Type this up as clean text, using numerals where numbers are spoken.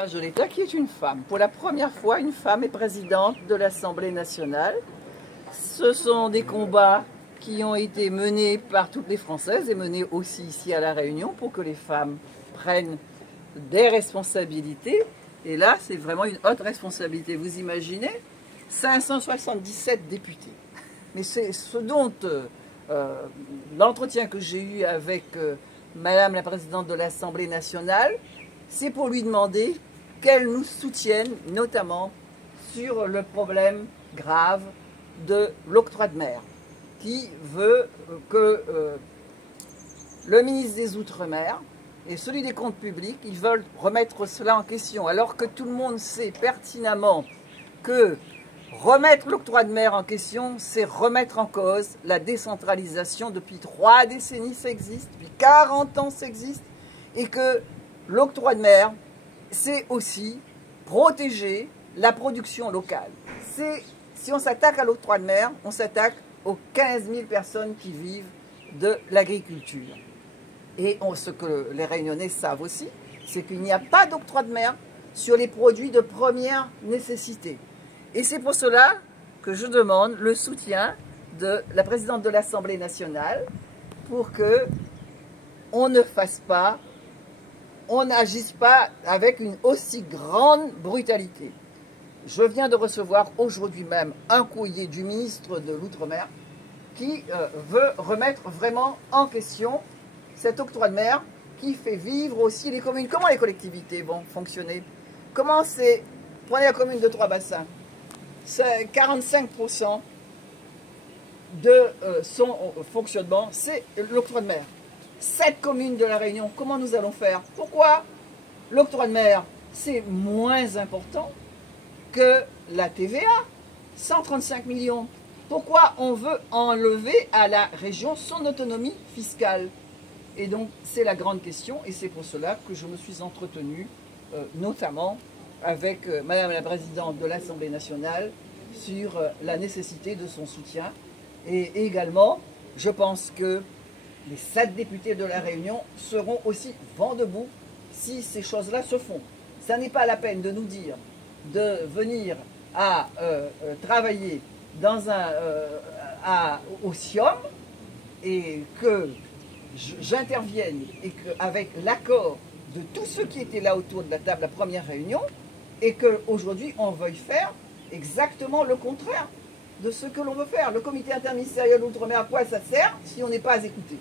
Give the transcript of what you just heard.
De l'État qui est une femme. Pour la première fois, une femme est présidente de l'Assemblée nationale. Ce sont des combats qui ont été menés par toutes les Françaises et menés aussi ici à La Réunion pour que les femmes prennent des responsabilités. Et là, c'est vraiment une haute responsabilité. Vous imaginez 577 députés. Mais c'est ce dont l'entretien que j'ai eu avec Madame la Présidente de l'Assemblée nationale, c'est pour lui demander qu'elle nous soutienne, notamment sur le problème grave de l'octroi de mer, qui veut que le ministre des Outre-mer et celui des Comptes publics, ils veulent remettre cela en question, alors que tout le monde sait pertinemment que remettre l'octroi de mer en question, c'est remettre en cause la décentralisation. Depuis 3 décennies, ça existe, depuis 40 ans, ça existe, et que l'octroi de mer, c'est aussi protéger la production locale. Si on s'attaque à l'octroi de mer, on s'attaque aux 15 000 personnes qui vivent de l'agriculture. Et ce que les Réunionnais savent aussi, c'est qu'il n'y a pas d'octroi de mer sur les produits de première nécessité. Et c'est pour cela que je demande le soutien de la présidente de l'Assemblée nationale pour que on ne fasse pas, on n'agisse pas avec une aussi grande brutalité. Je viens de recevoir aujourd'hui même un courrier du ministre de l'Outre-mer qui veut remettre vraiment en question cet octroi de mer qui fait vivre aussi les communes. Comment les collectivités vont fonctionner? Comment c'est? Prenez la commune de Trois-Bassins. 45% de son fonctionnement, c'est l'octroi de mer. 7 communes de La Réunion, comment nous allons faire? Pourquoi l'octroi de mer, c'est moins important que la TVA, 135 millions. Pourquoi on veut enlever à la région son autonomie fiscale? Et donc, c'est la grande question, et c'est pour cela que je me suis entretenue, notamment avec Madame la Présidente de l'Assemblée nationale, sur la nécessité de son soutien. Et également, je pense que les 7 députés de La Réunion seront aussi vent debout si ces choses-là se font. Ça n'est pas la peine de nous dire de venir à travailler dans au SIOM et que j'intervienne et qu'avec l'accord de tous ceux qui étaient là autour de la table, la première réunion, et qu'aujourd'hui on veuille faire exactement le contraire de ce que l'on veut faire. Le comité interministériel d'outre-mer, à quoi ça sert si on n'est pas écouté?